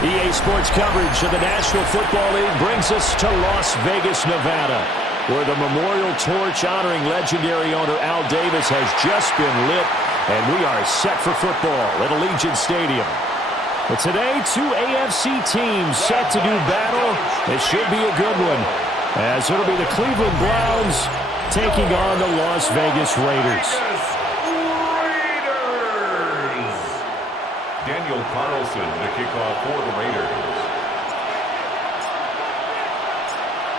EA Sports coverage of the National Football League brings us to Las Vegas, Nevada, where the memorial torch honoring legendary owner Al Davis has just been lit, and we are set for football at Allegiant Stadium. But today, two AFC teams set to do battle. It should be a good one, as it'll be the Cleveland Browns taking on the Las Vegas Raiders. Daniel Carlson, the kickoff for the Raiders.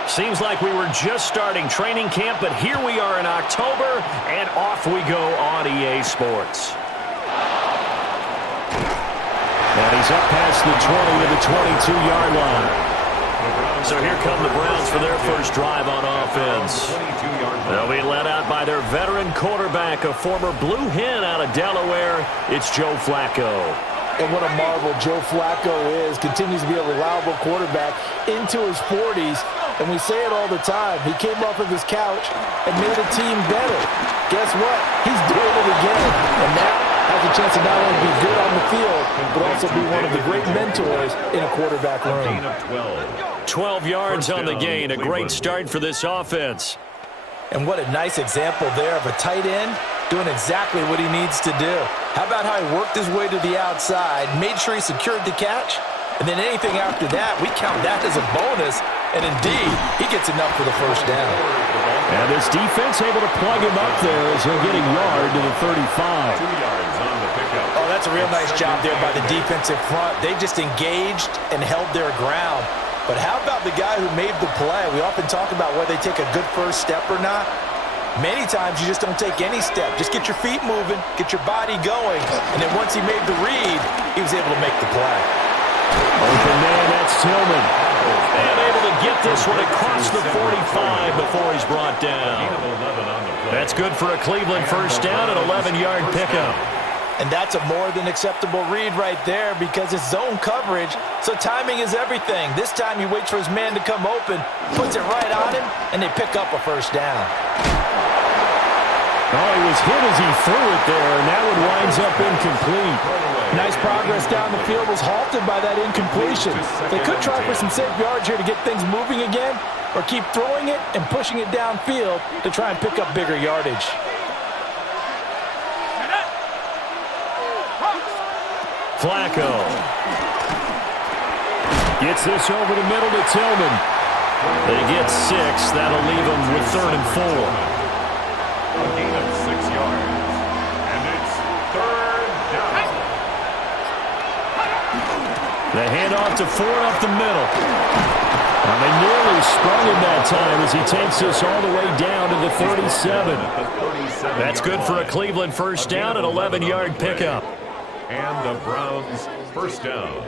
Seems like we were just starting training camp, but here we are in October, and off we go on EA Sports. And he's up past the 20 to the 22-yard line. So here come the Browns for their first drive on offense. They'll be led out by their veteran quarterback, a former Blue Hen out of Delaware. It's Joe Flacco. And what a marvel Joe Flacco is. Continues to be a reliable quarterback into his 40s. And we say it all the time. He came off of his couch and made a team better. Guess what? He's doing it again. And now has a chance to not only be good on the field, but also be one of the great mentors in a quarterback room. 12 yards on the gain. A great start for this offense. And what a nice example there of a tight end doing exactly what he needs to do. How about how he worked his way to the outside, made sure he secured the catch, and then anything after that, we count that as a bonus, and indeed, he gets enough for the first down. And this defense able to plug him up there as he'll get a yard to the 35. 2 yards on the pickup. Oh, that's a real nice job there by the defensive front. They just engaged and held their ground. But how about the guy who made the play? We often talk about whether they take a good first step or not. Many times you just don't take any step. Just get your feet moving, get your body going, and then once he made the read, he was able to make the play. Open man, that's Tillman. And able to get this one across the 45 before he's brought down. That's good for a Cleveland first down, an 11-yard pickup. And that's a more than acceptable read right there because it's zone coverage, so timing is everything. This time he waits for his man to come open, puts it right on him, and they pick up a first down. Oh, he was hit as he threw it there, and that one winds up incomplete. Nice progress down the field was halted by that incompletion. They could try for some safe yards here to get things moving again, or keep throwing it and pushing it downfield to try and pick up bigger yardage. Flacco gets this over the middle to Tillman. They get 6. That'll leave them with 3rd and 4. A gain of 6 yards. And it's 3rd down. The handoff to Ford up the middle. And they nearly sprung him that time as he takes this all the way down to the 37. That's good for a Cleveland first down, an 11-yard pickup. And the Browns first down.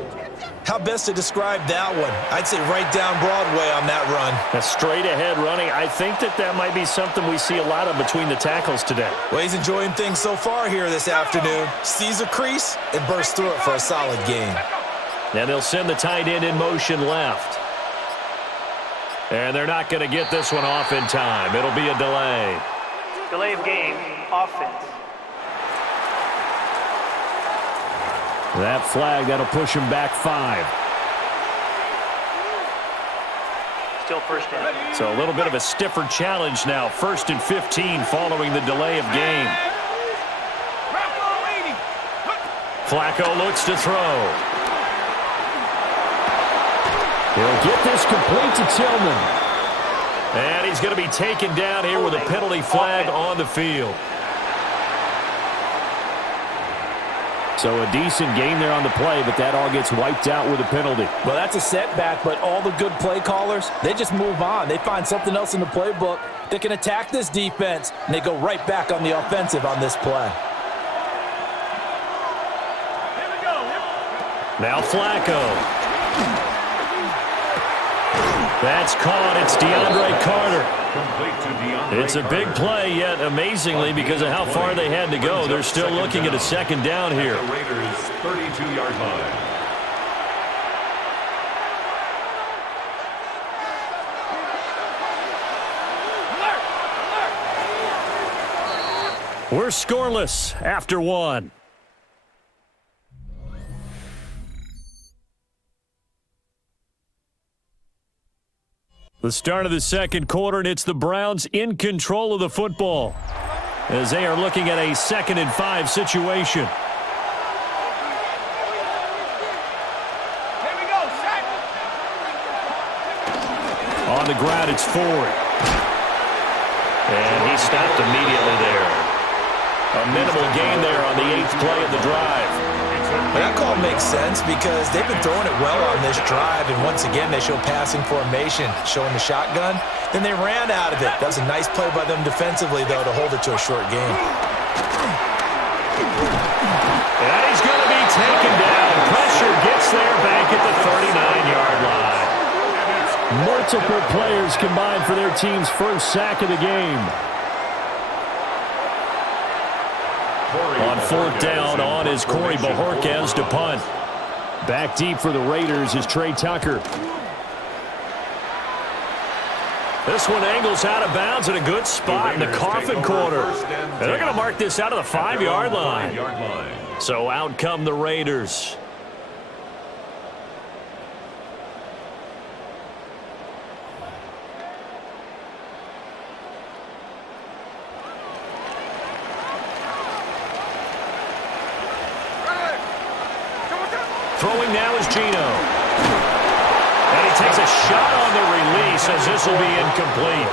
How best to describe that one? I'd say right down Broadway on that run. A straight-ahead running. I think that might be something we see a lot of between the tackles today. Well, he's enjoying things so far here this afternoon. Sees a crease and bursts through it for a solid gain. And they'll send the tight end in motion left. And they're not going to get this one off in time. It'll be a delay. Delay of game, offense. That flag, that'll push him back 5. Still first down. So a little bit of a stiffer challenge now. 1st and 15 following the delay of game. Flacco looks to throw. He'll get this complete to Tillman. And he's going to be taken down here with a penalty flag on the field. So a decent game there on the play, but that all gets wiped out with a penalty. Well, that's a setback, but all the good play callers, they just move on. They find something else in the playbook that can attack this defense, and they go right back on the offensive on this play. Now Flacco. That's caught. It's DeAndre Carter. It's a big play, yet amazingly, because of how far they had to go, they're still looking at a 2nd down here. The Raiders' 32-yard line. We're scoreless after 1. The start of the second quarter, and it's the Browns in control of the football as they are looking at a 2nd and 5 situation. Here we go, set. On the ground, it's Ford. And he stopped immediately there. A minimal gain there on the 8th play of the drive. That call makes sense because they've been throwing it well on this drive, and once again they show passing formation, showing the shotgun. Then they ran out of it. That was a nice play by them defensively, though, to hold it to a short game. And he's going to be taken down. Pressure gets there back at the 39-yard line. Multiple players combined for their team's first sack of the game. On 4th down, on is Corey Bajorquez to punt. Back deep for the Raiders is Trey Tucker. This one angles out of bounds at a good spot in the coffin corner. And they're going to mark this out of the 5-yard line. So out come the Raiders. Throwing now is Geno. And he takes a shot on the release as this will be incomplete.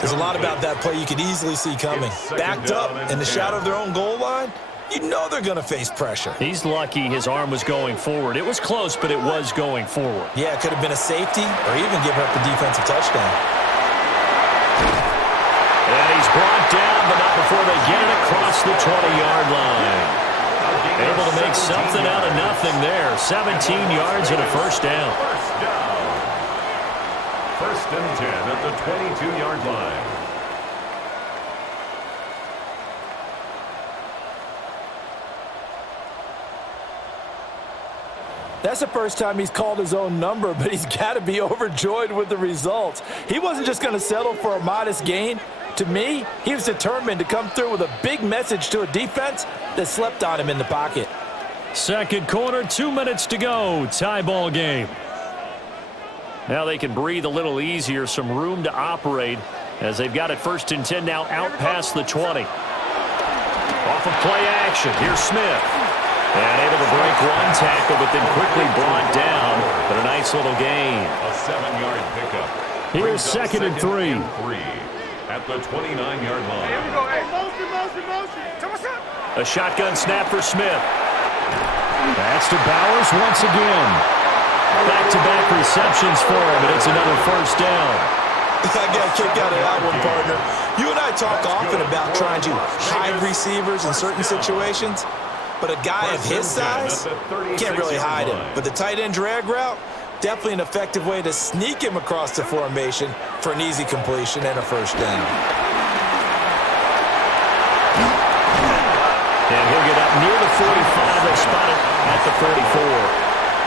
There's a lot about that play you could easily see coming. Backed up in the shadow of their own goal line, you know they're going to face pressure. He's lucky his arm was going forward. It was close, but it was going forward. Yeah, it could have been a safety or even given up a defensive touchdown. And he's brought down, but not before they get it across the 20-yard line. Able to make something out of nothing there. 17 yards and a first down. First and 10 at the 22-yard line. That's the first time he's called his own number, but he's got to be overjoyed with the results. He wasn't just going to settle for a modest gain. To me, he was determined to come through with a big message to a defense that slept on him in the pocket. Second quarter, 2 minutes to go. Tie ball game. Now they can breathe a little easier, some room to operate as they've got it 1st and 10 now out past the 20. Off of play action, here's Smith. And able to break one tackle, but then quickly brought down. But a nice little gain. A 7-yard pickup. Here's 2nd and 3. At the 29-yard line. Here we go. Hey, motion. A shotgun snap for Smith. That's to Bowers once again. Back-to-back receptions for him, and it's another first down. I got a kick out of that one, partner. You and I talk often about trying to hide receivers in certain situations, but a guy of his size can't really hide him. But the tight end drag route, definitely an effective way to sneak him across the formation for an easy completion and a first down. And he'll get up near the 45. They'll spot it at the 44.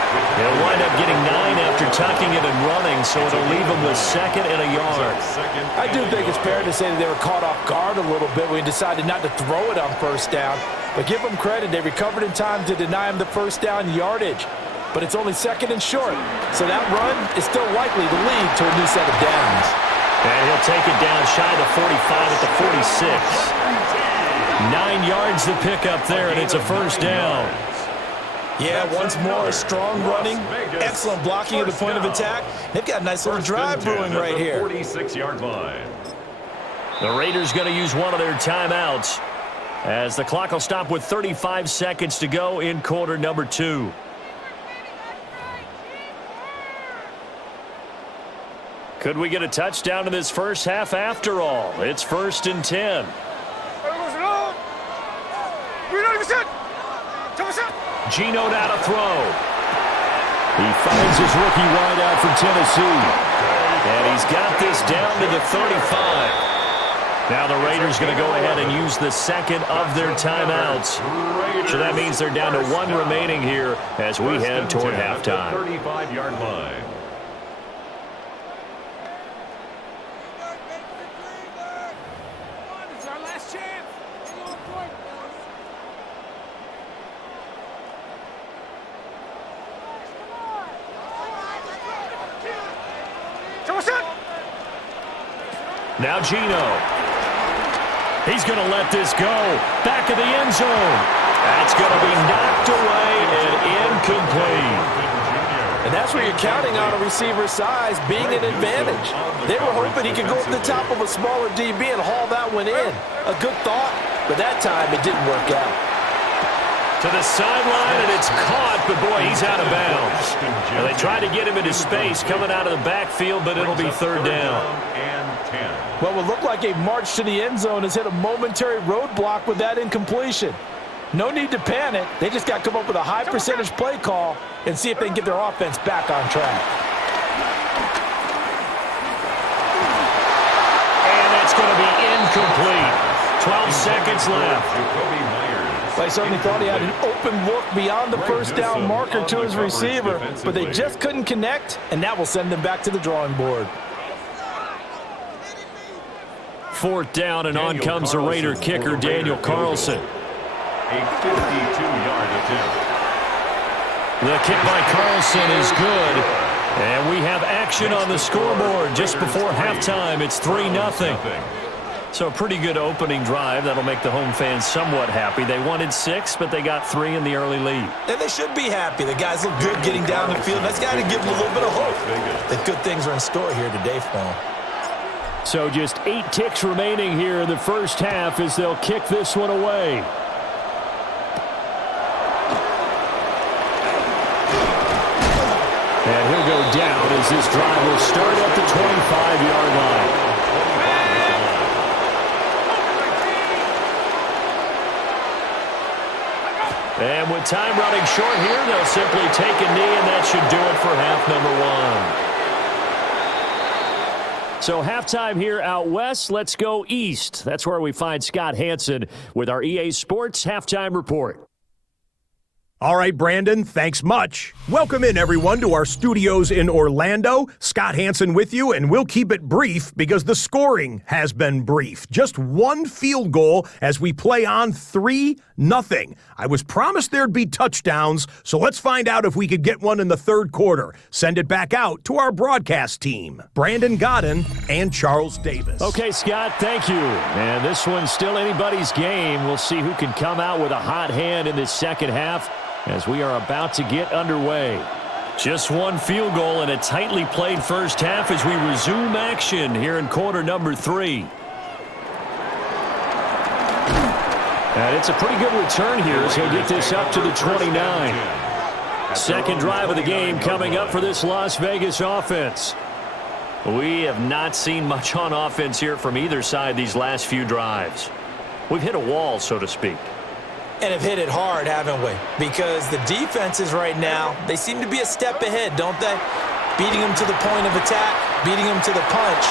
They'll wind up getting 9 after tucking it and running, so it'll leave them with 2nd and a yard. I do think it's fair to say that they were caught off guard a little bit when he decided not to throw it on first down. But give them credit, they recovered in time to deny him the first down yardage. But it's only 2nd and short, so that run is still likely to lead to a new set of downs. And he'll take it down shy of the 45 at the 46. 9 yards to pick up there, and it's a first down. Yeah, once more, strong running, excellent blocking at the point of attack. They've got a nice little drive brewing right here. 46-yard line. The Raiders going to use one of their timeouts as the clock will stop with 35 seconds to go in quarter number 2. Could we get a touchdown in this first half after all? It's 1st and 10. Geno out to throw. He finds his rookie wideout from Tennessee. And he's got this down to the 35. Now the Raiders going to go ahead and use the 2nd of their timeouts. So that means they're down to 1 remaining here as we head toward halftime. 35-yard line. What's up? Now Gino. He's going to let this go. Back of the end zone. That's going to be knocked away and incomplete. And that's where you're counting on a receiver's size being an advantage. They were hoping he could go up the top of a smaller DB and haul that one in. A good thought, but that time it didn't work out. To the sideline, and it's caught, but boy, he's out of bounds. Now, they tried to get him into space coming out of the backfield, but it'll be third down. What would look like a march to the end zone has hit a momentary roadblock with that incompletion. No need to panic. They just got to come up with a high percentage play call and see if they can get their offense back on track. And that's going to be incomplete. 12 seconds left. I certainly thought he had an open look beyond the first down marker to his receiver, but they just couldn't connect, and that will send them back to the drawing board. Fourth down, and on comes the Raider kicker, Daniel Carlson. A 52-yard attempt. The kick by Carlson is good. And we have action on the scoreboard just before halftime. It's 3-0. So a pretty good opening drive. That'll make the home fans somewhat happy. They wanted 6, but they got 3 in the early lead. And they should be happy. The guys look good getting down the field. That's got to give them a little bit of hope that good things are in store here today for them. So just 8 ticks remaining here in the first half as they'll kick this one away. And he'll go down as this drive will start at the 25-yard line. And with time running short here, they'll simply take a knee, and that should do it for half number 1. So halftime here out west. Let's go east. That's where we find Scott Hanson with our EA Sports Halftime Report. All right, Brandon, thanks much. Welcome in, everyone, to our studios in Orlando. Scott Hanson with you, and we'll keep it brief because the scoring has been brief. Just one field goal as we play on 3-0. I was promised there'd be touchdowns, so let's find out if we could get one in the third quarter. Send it back out to our broadcast team, Brandon Godden and Charles Davis. Okay, Scott, thank you. And this one's still anybody's game. We'll see who can come out with a hot hand in this second half as we are about to get underway. Just one field goal in a tightly played first half as we resume action here in quarter number 3. And it's a pretty good return here as he'll get this up to the 29. Second drive of the game coming up for this Las Vegas offense. We have not seen much on offense here from either side these last few drives. We've hit a wall, so to speak. And have hit it hard, haven't we? Because the defenses right now, they seem to be a step ahead, don't they? Beating them to the point of attack, beating them to the punch.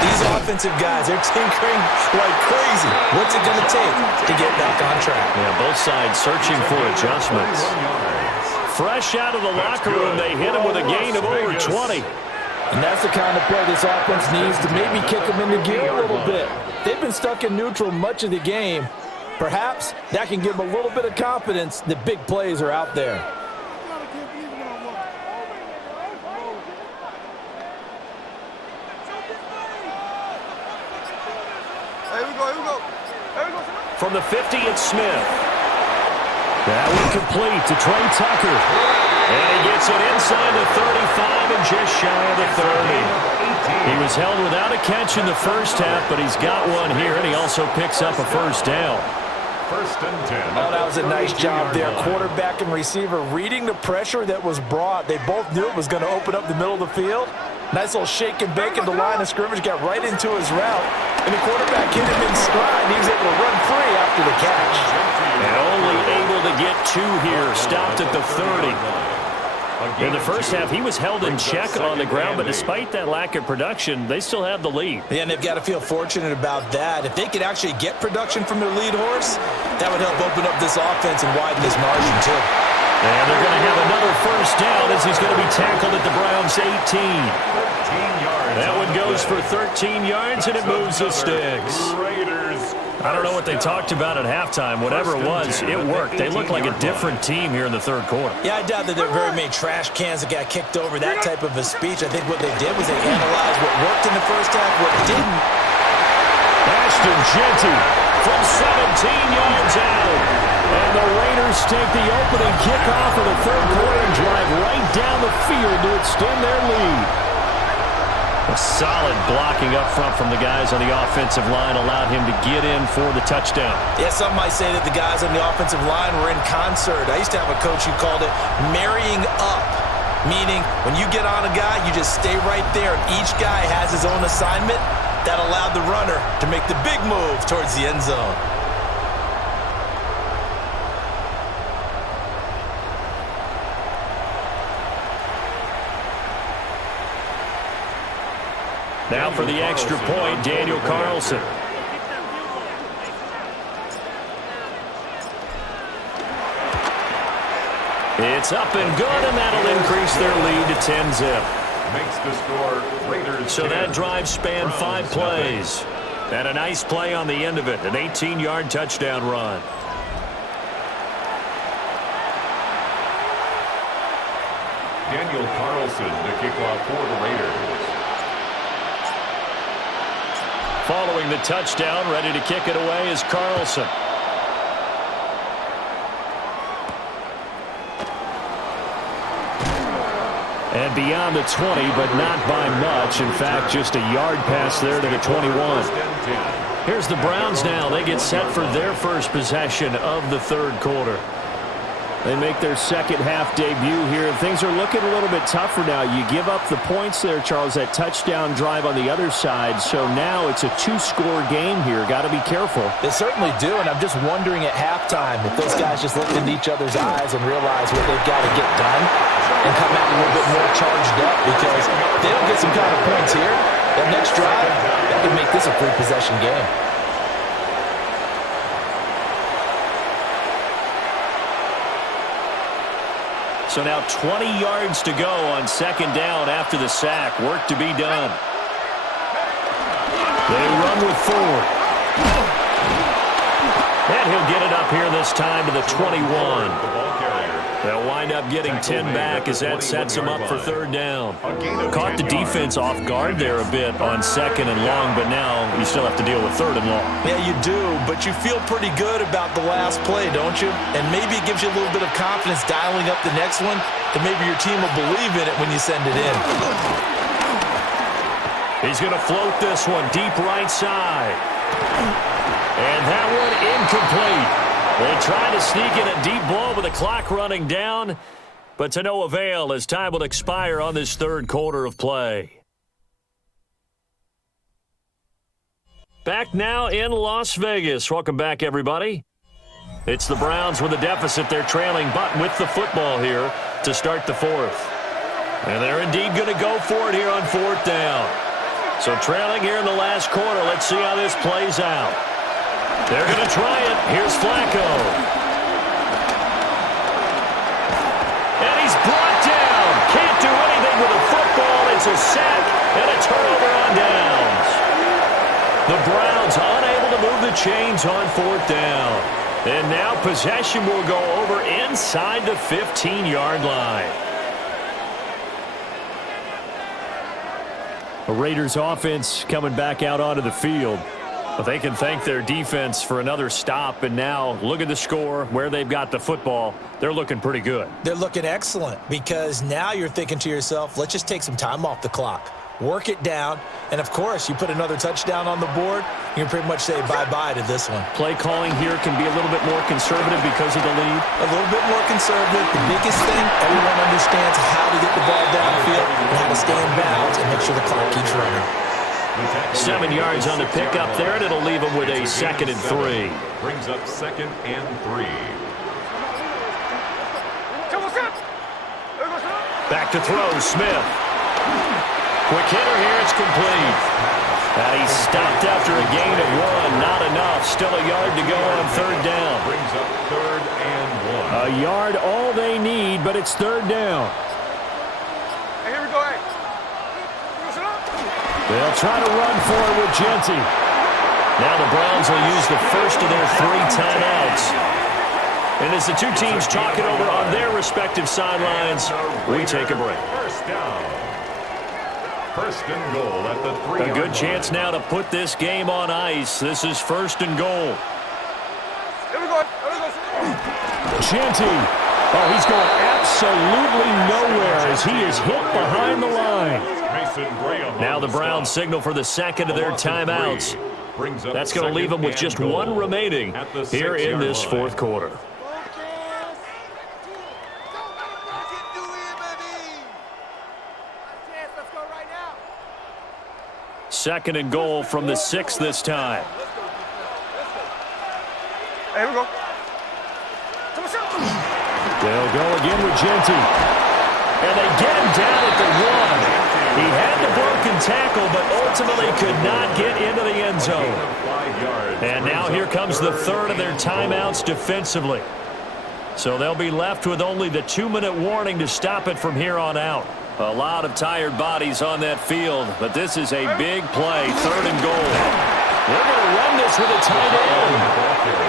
These offensive guys, they're tinkering like crazy. What's it going to take to get back on track? Yeah, both sides searching for adjustments. Fresh out of the locker room, they hit him with a gain of over 20. And that's the kind of play this offense needs to maybe kick them into gear a little bit. They've been stuck in neutral much of the game. Perhaps that can give them a little bit of confidence that big plays are out there. From the 50, it's Smith. That one complete to Trey Tucker. And he gets it inside the 35 and just shy of the 30. He was held without a catch in the first half, but he's got one here, and he also picks up a first down. First and 10. Oh, that was a nice job there. Quarterback and receiver reading the pressure that was brought. They both knew it was going to open up the middle of the field. Nice little shake and bake in the line of scrimmage. Got right into his route. And the quarterback hit him in stride. He was able to run free after the catch. And only able to get 2 here. Stopped at the 30. In the first half, he was held in check on the ground, but despite that lack of production, they still have the lead. Yeah, and they've got to feel fortunate about that. If they could actually get production from their lead horse, that would help open up this offense and widen this margin, too. And they're going to have another first down as he's going to be tackled at the Browns' 18. That one goes for 13 yards, and it moves the sticks. I don't know what they talked about at halftime. Whatever it was, it worked. They looked like a different team here in the third quarter. Yeah, I doubt that there were very many trash cans that got kicked over, that type of a speech. I think what they did was they analyzed what worked in the first half, what didn't, Genty from 17 yards out. And the Raiders take the opening kickoff of the third quarter and drive right down the field to extend their lead. A solid blocking up front from the guys on the offensive line allowed him to get in for the touchdown. Yeah, some might say that the guys on the offensive line were in concert. I used to have a coach who called it marrying up, meaning when you get on a guy, you just stay right there. Each guy has his own assignment. That allowed the runner to make the big move towards the end zone. Now for the extra point, Daniel Carlson. It's up and good, and that'll increase their lead to 10-zip. Makes the score Raiders. So that drive spanned 5 plays. And a nice play on the end of it, an 18-yard touchdown run. Daniel Carlson to kick off for the Raiders. Following the touchdown, ready to kick it away is Carlson. And beyond the 20, but not by much. In fact, just a yard pass there to the 21. Here's the Browns now. They get set for their first possession of the third quarter. They make their second half debut here. Things are looking a little bit tougher now. You give up the points there, Charles, that touchdown drive on the other side. So now it's a 2-score game here. Got to be careful. They certainly do, and I'm just wondering at halftime if those guys just looked into each other's eyes and realized what they've got to get done and come out a little bit more charged up, because if they don't get some kind of points here, that next drive, that could make this a 3-possession game. So now 20 yards to go on second down after the sack. Work to be done. They run with Ford. And he'll get it up here this time to the 21. They'll wind up getting 10 back as that sets them up for third down. Caught the defense off guard there a bit on second and long, but now you still have to deal with third and long. Yeah, you do, but you feel pretty good about the last play, don't you? And maybe it gives you a little bit of confidence dialing up the next one, that maybe your team will believe in it when you send it in. He's going to float this one deep right side. And that one incomplete. They try to sneak in a deep blow with the clock running down, but to no avail as time will expire on this third quarter of play. Back now in Las Vegas. Welcome back, everybody. It's the Browns with a deficit. They're trailing, but with the football here to start the fourth. And they're indeed going to go for it here on fourth down. So trailing here in the last quarter. Let's see how this plays out. They're going to try it. Here's Flacco. And he's brought down. Can't do anything with a football. It's a sack and a turnover on downs. The Browns unable to move the chains on fourth down. And now possession will go over inside the 15-yard line. The Raiders offense coming back out onto the field. But they can thank their defense for another stop. And now look at the score, where they've got the football. They're looking pretty good. They're looking excellent, because now you're thinking to yourself, let's just take some time off the clock. Work it down. And, of course, you put another touchdown on the board, you can pretty much say bye-bye to this one. Play calling here can be a little bit more conservative because of the lead. A little bit more conservative. The biggest thing, everyone understands how to get the ball downfield and how to stay in bounds and make sure the clock keeps running. 7 yards on the pickup there, and it'll leave them with a 2nd and 3. Brings up 2nd and 3. Back to throw, Smith. Quick hitter here, it's complete. And he's stopped after a gain of 1. Not enough. Still a yard to go on third down. Brings up 3rd and 1. A yard, all they need, but it's third down. Hey, here we go, hey. They'll try to run for it with Genty. Now the Browns will use the first of their 3 timeouts. And as the two teams talk it over on their respective sidelines, we take a break. First down. First and goal at the 3-yard line. A good chance now to put this game on ice. This is first and goal. Here we go. Chanty. Oh, he's going absolutely nowhere as he is hit behind the line. Now the Browns signal for the second of their timeouts. That's going to leave them with just one remaining here in this fourth quarter. Second and goal from the 6 this time. Here we go. They'll go again with Genty. And they get him down at the 1. He had the broken tackle, but ultimately could not get into the end zone. And now here comes the third of their timeouts defensively. So they'll be left with only the 2-minute warning to stop it from here on out. A lot of tired bodies on that field, but this is a big play, third and goal. They're going to run this with a tight end.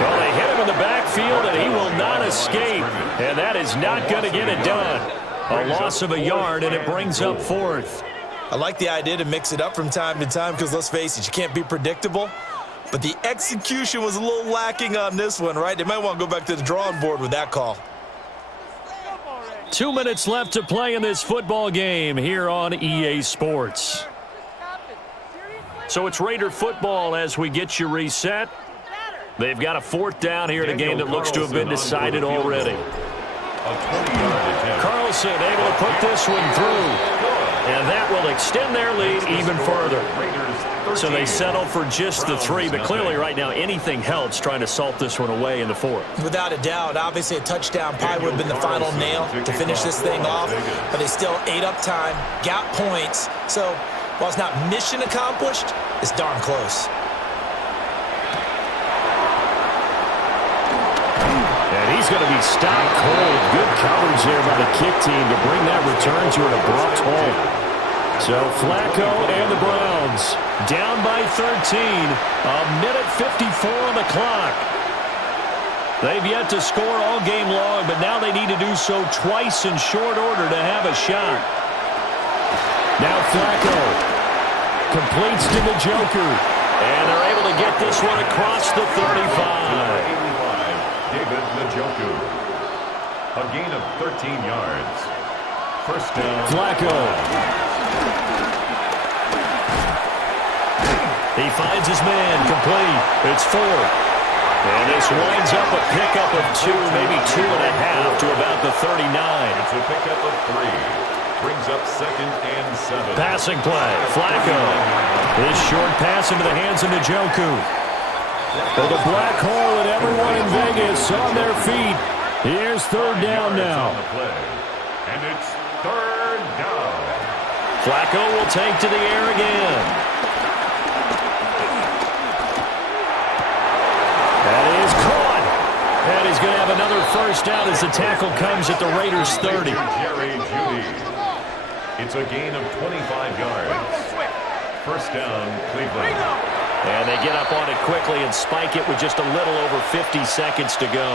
Well, they hit him in the backfield, and he will not escape. And that is not going to get it done. A loss of a yard, and it brings up fourth. I like the idea to mix it up from time to time because, let's face it, you can't be predictable. But the execution was a little lacking on this one, right? They might want to go back to the drawing board with that call. 2 minutes left to play in this football game here on EA Sports. So it's Raider football as we get you reset. They've got a fourth down here in a game that looks to have been decided already. Carlson able to put this one through. And that will extend their lead even further. So they settle for just the 3, but clearly right now anything helps trying to salt this one away in the fourth. Without a doubt, obviously a touchdown probably would have been the final nail to finish this thing off, but they still ate up time, got points. So while it's not mission accomplished, it's darn close. And he's going to be stopped cold. Good coverage there by the kick team to bring that return to an abrupt halt. So Flacco and the Browns down by 13. A minute 54 on the clock. They've yet to score all game long, but now they need to do so twice in short order to have a shot. Now Flacco completes to the Joker. And they're able to get this one across the 35. David Njoku. A gain of 13 yards. First down. Flacco. He finds his man complete. It's 4. And this winds up a pickup of 2, maybe 2.5 to about the 39. It's a pickup of 3. Brings up second and 7. Passing play. Flacco. This short pass into the hands of Njoku. Well, the black hole and everyone in Vegas on their feet. Here's third down now. And it's third down. Flacco will take to the air again. That is caught. And he's going to have another first down as the tackle comes at the Raiders' 30. Jerry Jeudy. It's a gain of 25 yards. First down, Cleveland. And they get up on it quickly and spike it with just a little over 50 seconds to go.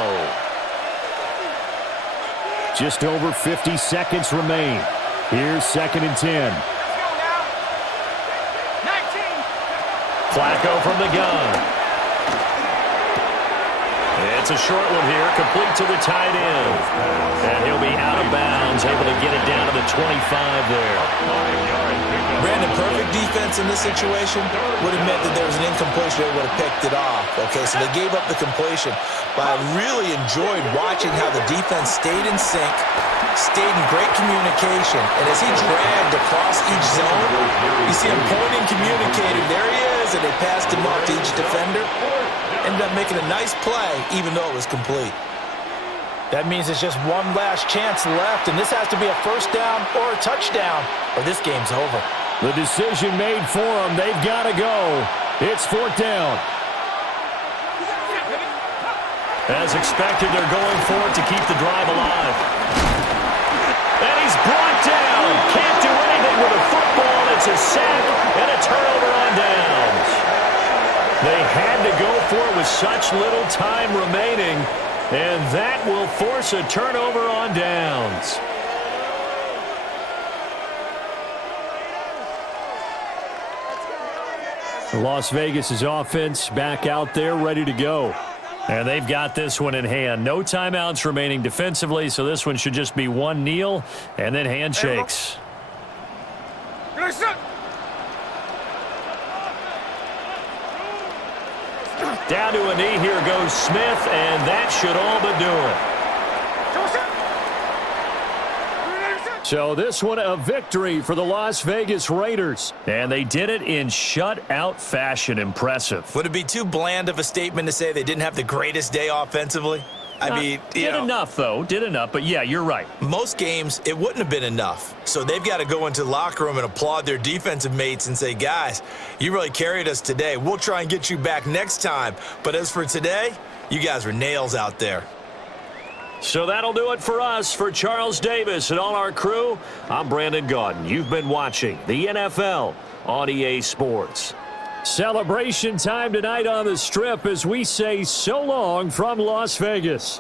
Just over 50 seconds remain. Here's second and 10. Flacco from the gun. It's a short one here, complete to the tight end. And he'll be out of bounds, able to get it down to the 25 there. Brandon, perfect defense in this situation would have meant that there was an incompletion. They would have picked it off. Okay, so they gave up the completion. But I really enjoyed watching how the defense stayed in sync, stayed in great communication. And as he dragged across each zone, you see him pointing, communicating. There he is, and they passed him off to each defender. Ended up making a nice play, even though it was complete. That means there's just one last chance left, and this has to be a first down or a touchdown, or this game's over. The decision made for them. They've got to go. It's fourth down. As expected, they're going for it to keep the drive alive. And he's brought down. Can't do anything with a football. It's a sack and a turnover on downs. They had to go for it with such little time remaining, and that will force a turnover on downs. Las Vegas' offense back out there ready to go. And they've got this one in hand. No timeouts remaining defensively, so this one should just be one kneel and then handshakes. Down to a knee, here goes Smith, and that should all but do it. So this one a victory for the Las Vegas Raiders. And they did it in shutout fashion. Impressive. Would it be too bland of a statement to say they didn't have the greatest day offensively? I mean, did enough, though. Did enough. But, yeah, you're right. Most games, it wouldn't have been enough. So they've got to go into the locker room and applaud their defensive mates and say, guys, you really carried us today. We'll try and get you back next time. But as for today, you guys were nails out there. So that'll do it for us. For Charles Davis and all our crew, I'm Brandon Gaudin. You've been watching the NFL on EA Sports. Celebration time tonight on the Strip as we say so long from Las Vegas.